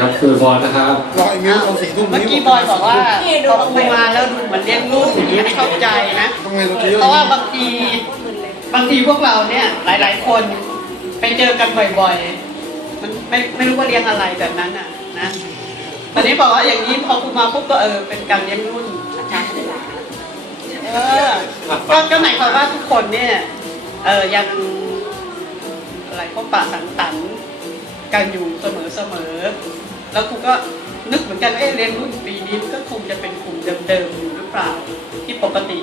ครับคือบอลนะครับรออีกมิ้วตอนสี่ทุ่มเมื่อกี้บอยบอกว่าพอครูมาแล้วดูเหมือนเลี้ยงลูกอย่างนี้ไม่เข้าใจนะต้องไงตะกี้เพราะว่าบางทีบางทีพวกเราเนี่ยหลาย ๆ คนไปเจอกันบ่อยๆ มันไม่ไม่รู้ว่าเลี้ยงอะไรแบบนั้นอะนะ ตอนนี้บอกว่าอย่างนี้พอครูมาปุ๊บก็เออเป็นการเลี้ยงรุ่นนะคะเออก็ก็หมายความว่าทุกคนเนี่ยเออยังอะไรพบปะสังสรรค์ กันอยู่เสมอเสมอๆแล้วครูก็นึกเหมือนกันว่าเอ๊ะเรียนรุ่นปีนี้ก็คงจะเป็นกลุ่มเดิมๆอยู่หรือเปล่า ที่ปกติ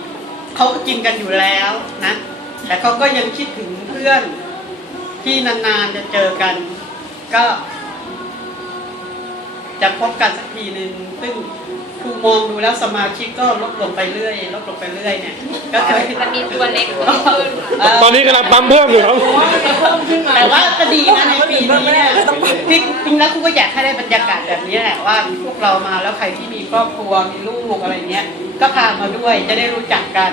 เขาก็กินกันอยู่แล้วนะ แต่เขาก็ยังคิดถึงเพื่อนที่นานๆจะเจอกัน ก็ จะพบกันสักทีหนึ่งซึ่ง รูมองดูแล้วสมาชิกก็ลดลงไปเรื่อยลดลงไปเรื่อยเนี่ยก็เคยมันมีตัวเล็กเพิ่มขึ้นเอ่อตอนนี้กำลังปั๊มเพิ่มอยู่ครับแต่ว่าก็ดีนะในปีนี้เนี่ยจริงจริงแล้วครูก็อยากให้ได้บรรยากาศแบบนี้แหละว่าพวกเรามาแล้วใครที่มีครอบครัวมีลูกอะไรเงี้ยก็พามาด้วยจะได้รู้จักกัน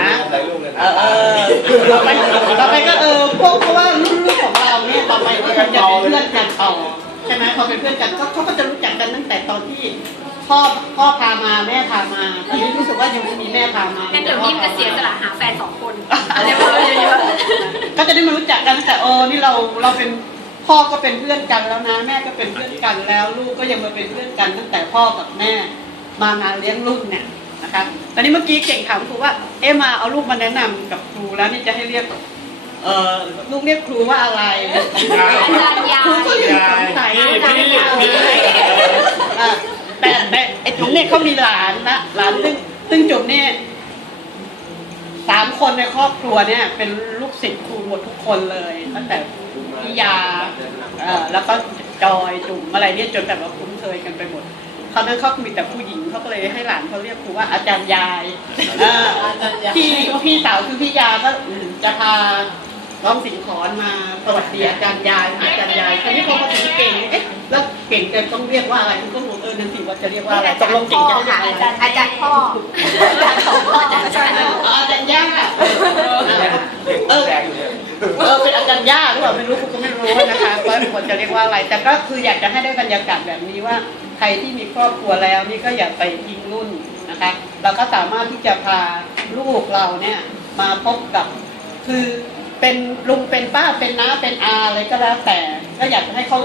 นะเออเออต่อไปต่อไปก็เออพวกเพราะว่ารุ่นลูกของเราเนี่ยต่อไปก็คงจะเป็นเพื่อนกันต่อใช่ไหมพอเป็นเพื่อนกันก็เขาก็จะรู้จักกันตั้งแต่ตอนที่ พ่อพ่อพามาแม่พามาตอนนี้รู้สึกว่ายังไม่มีแม่พามางั้นเดี๋ยวนิ่มจะเสียสละหาแฟนสองคนอะไรมาเยอะก็จะได้มารู้จักกันตั้งแต่โอ้นี่เราเราเป็นพ่อก็เป็นเพื่อนกันแล้วนะแม่ก็เป็นเพื่อนกันแล้ว ลูกก็ยังมาเป็นเพื่อนกันตั้งแต่พ่อกับแม่มางานเลี้ยงลูกเนี่ยนะคะตอนนี้เมื่อกี้เก่งถามครูว่าเอ๊ะมาเอาลูกมาแนะนำกับครูแล้วนี่จะให้เรียกเอ่อลูกเรียกครูว่าอะไรๆอาจารย์ยาครูก็ยังสงสัยอะแต่แต่ไอ้จุ๋ม เนี่ยเขามีหลานนะหลานซึ่งซึ่งจุ๋มเนี่ยสามคนในครอบครัวเนี่ย เป็นลูกศิษย์ครูหมดทุกคนเลย ตั้งแต่พิยาเอ่อแล้วก็จอยจุ๋มอะไรเนี่ยจนแบบว่าคุ้นเคยกันไปหมดเขานั้นเขามีแต่ผู้หญิงเขาก็เลยให้หลานเขาเรียกครูว่าอาจารย์ยายเออพี่พี่สาวคือพี่ยาก็จะพาร้องสิงขอนมาสวัสดีอาจารย์ยายอาจารย์ยายคนนี้พอมาถึงเก่งเอ๊ะแล้วเก่งจะต้องเรียกว่าอะไรคุณก็งงเออ นั่นสิว่าจะเรียกว่าอะไรตกลงเก่งจะเรียกว่าอะไรอาจารย์พ่ออาจารย์ของพ่ออาจารย์อ๋ออาจารย์ย่าเออเออเป็นอาจารย์ย่าหรือเปล่าไม่รู้คุณก็ไม่รู้นะคะว่าควรจะเรียกว่าอะไร แต่ก็คืออยากจะให้ได้บรรยากาศแบบนี้ว่าใครที่มีครอบครัวแล้วนี่ก็อย่าไปทิ้งรุ่นนะคะเราก็สามารถที่จะพาลูกเราเนี่ยมาพบกับคือเป็นลุงเป็นป้าเป็นน้าเป็นอาอะไรก็แล้วแต่ ก็อยากจะให้เขา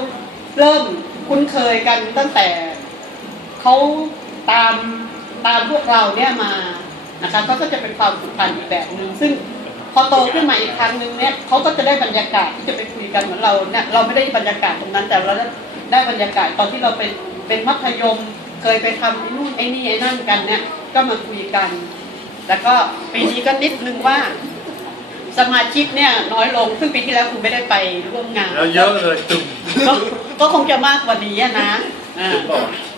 เริ่มคุ้นเคยกันตั้งแต่ เขาตามตามพวกเราเนี่ยมานะคะเขาก็จะเป็นความผูกพันอีกแบบหนึ่งซึ่งพอโตขึ้นมาอีกครั้งหนึ่งเนี่ยเขาก็จะได้บรรยากาศที่จะไปคุยกันเหมือนเราเนี่ยเราไม่ได้บรรยากาศตรงนั้น แต่เราได้บรรยากาศตอนที่เราเป็นเป็นมัธยมเคยไปทำไอ้นู่นไอ้นี่ไอ้นั่นกันเนี่ยก็มาคุยกัน แล้วก็ปีนี้ก็นิดนึงว่า สมาชิกเนี่ยน้อยลงซึ่งปีที่แล้วคุณไม่ได้ไปร่วมงานแล้วเยอะเลยจุ่มก็ก็คงจะมากกว่านี้อะนะอ่า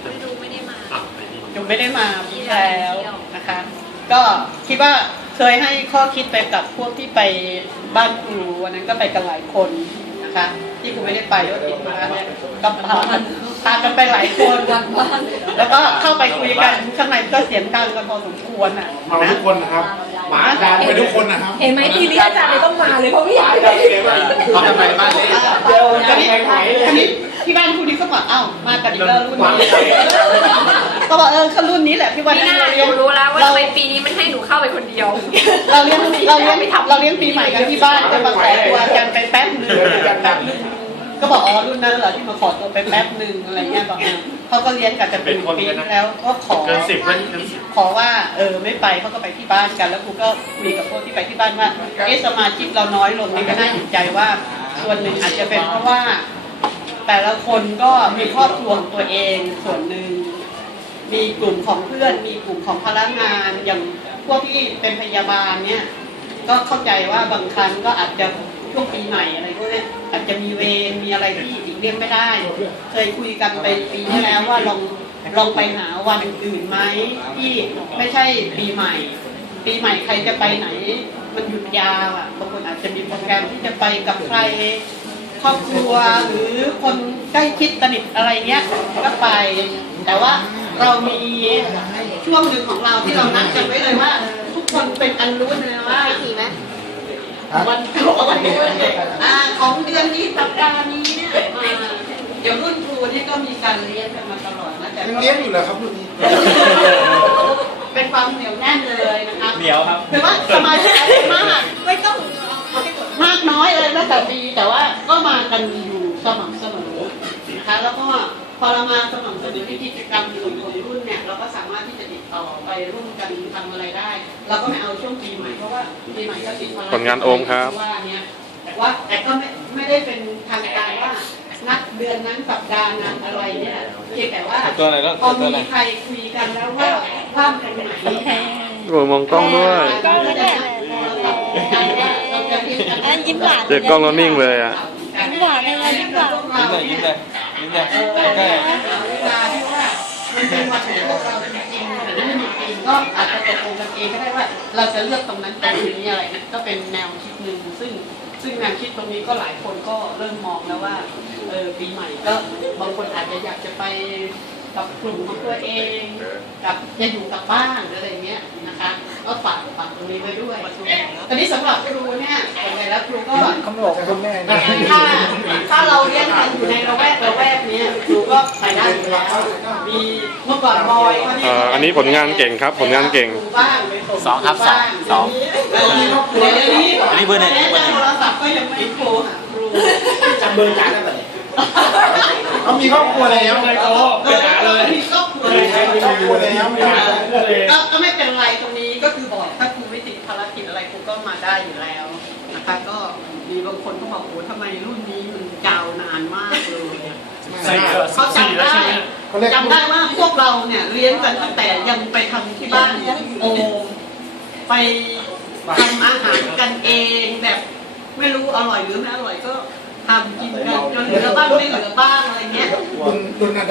ไม่ดูไม่ได้มา จุง ไม่ได้มาปีที่แล้วนะคะ ก็คิดว่าเคยให้ข้อคิดไปกับพวกที่ไปบ้านครูวันนั้นก็ไปกันหลายคนนะคะ ที่คุณไม่ได้ไปก็ติดมาเนี่ยก็พา กันพากันไปหลายคน แล้วก็เข้าไปคุยกันข้างในก็เสียงดังกันพอสมควรอะมาทุกคนนะครับ หมาดามไปทุกคนนะครับ เห็นไหมทีนี้อาจารย์เลยต้องมาเลยเพราะไม่อยากให้เขาจะไปบ้านเล็กเดี๋ยวอันนี้อันนี้ที่บ้านคุณนี่ก็บอกเอ้ามากันอีกแล้วรุ่นนี้ก็บอกเออเขารุ่นนี้แหละที่วันพี่นั้นน่าเราหเลี้ยงนูรู้แล้วว่าเราทำไมปีนี้มันให้หนูเข้าไปคนเดียว เราเลี้ยงเราเลี้ยงเราเลี้ยงปีใหม่กันที่บ้านจะมาขอตัวกันไปแป๊บหนึ่งแป๊บหนึ่ง ก็บอกอ๋อรุ่นนั้นเหรอที่มาขอตัวไปแป๊บหนึ่งอะไรเงี้ยบอกเขาก็เลี้ยงกันจะเป็นปีที่แล้วก็ขอ เกินสิบมันเกินสิบขอว่าเออไม่ไปเขาก็ไปที่บ้านกัน แล้วครูก็คุยกับพวกที่ไปที่บ้านว่าเอะสมาชิกเราน้อยลงนี่ก็น่าเห็นใจว่า ส่วนหนึ่งอาจจะเป็นเพราะว่า แต่ละคนก็มีครอบครัวของตัวเองส่วนหนึ่งมีกลุ่มของเพื่อน มีกลุ่มของพนักงานอย่างพวกที่เป็นพยาบาลเนี่ย ก็เข้าใจว่าบางครั้งก็อาจจะ ช่วงปีใหม่อะไรพวกนี้อาจจะมีเวรมีอะไรที่หลีกเลี่ยงไม่ได้ เคยคุยกันไปปีที่แล้วว่าลองลองไปหาวันอื่นไหมที่ไม่ใช่ปีใหม่ ปีใหม่ใครจะไปไหน มันหยุดยาวอะบางคนอาจจะมีโปรแกรมที่จะไปกับใครครอบครัวหรือคนใกล้ชิดสนิทอะไรเงี้ยก็ไป แต่ว่าเรามีช่วงหนึ่งของเราที่เรานัดกันไว้เลยว่า ทุกคนเป็นอันรู้เลยว่า ทีไหมวันของวันนี้อ่าของเดือนนี้สัปดาห์นี้เนี่ยมาเดี๋ยวรุ่นครูนี่ก็มีการเลี้ยงกันมาตลอดนะแต่ยังเลี้ยงอยู่เหรอครับรุ่นนี้ เป็นความเหนียวแน่นเลยนะคะเหนียวครับคือว่าสมาชิกมากไม่ต้องมากน้อยเลยแล้วแต่ปีแต่ว่าก็มากันอยู่สม่ำเสมอนะคะแล้วก็พอเรามาสม่ำเสมอในกิจกรรมของคนรุ่นเนี่ย เราก็สามารถที่จะติดต่อไปร่วมกันทำอะไรได้ เราก็ไม่เอาช่วงปีใหม่เพราะว่าปีใหม่ก็ติดภารกิจผลงานโอมครับว่าเนี่ยแต่ว่าแต่ก็ไม่ไม่ได้เป็นทางการว่านัดเดือนนั้นสัปดาห์นั้นอะไรเนี่ยเพียงแต่ว่าตัวอะไรนะพอตัวอะไรมีใครคุยกันแล้วว่าว่างตรงไหนโอ้ยมองกล้องด้วยกล้องด้วยอันยิ้มหวานเจอกล้องแล้วนิ่งเลยอะยิ้มหวานเลยนะยิ้มหวานยิ้มเลยยิ้มเลยยิ้มเลยเออเวลาที่ว่ามันเป็นวันของพวกเราจริงๆหรือไม่มีจริงก็อาจจะตกลงกันเองก็ได้ว่า เราจะเลือกตรงนั้นตรงนี้อะไรนะก็เป็นแนวคิดหนึ่งซึ่งซึ่งแนวคิดตรงนี้ก็หลายคนก็เริ่มมองแล้วว่าเออปีใหม่ก็บางคนอาจจะอยากจะไปกับกลุ่มของตัวเองกับจะอยู่กับบ้านหรืออะไรเงี้ยนะคะก็ฝากฝากตรงนี้ไว้ด้วยตอนนี้สำหรับครูเนี่ยส่วนใหญ่ แล้วครูก็เขาบอกคุณแม่นะถ้าถ้าเราเลี้ยงกันอยู่ในระแวกระแวกเนี้ยครูก็ไปได้อยู่แล้วมีเมื่อก่อนบอยเขาเนี่ยเอ่ออันนี้ผลงานเก่งครับ ผลงานเก่งบ้างสองครับสองสองเดี๋ยวนี้อันนี้เบอร์หนึ่งแม้แต่โทรศัพท์ก็ยังไม่โทรหาครูจำเบอร์จานได้ไหมเขามีครอบครัวแล้วเออมีครอบครัวมีครอบครัวแล้วมีครอบครัวแล้วก็ก็ไม่เป็นไรตรงนี้ก็คือบอกถ้าครูไม่ติดภารกิจอะไรครูก็มาได้อยู่แล้ว นะคะก็มีบางคนก็บอกโอ้ทำไมรุ่นนี้มันยาวนานมากเลยเขาจำได้จำได้ว่าพวกเราเนี่ยเลี้ยงกันตั้งแต่ยังไปทำที่บ้านโอมไปทำอาหารกันเองแบบไม่รู้อร่อยหรือไม่อร่อยก็ทำกินกันจนเหลือบ้างไม่เหลือบ้างอะไรเงี้ยรุ่นรุ่นนั้น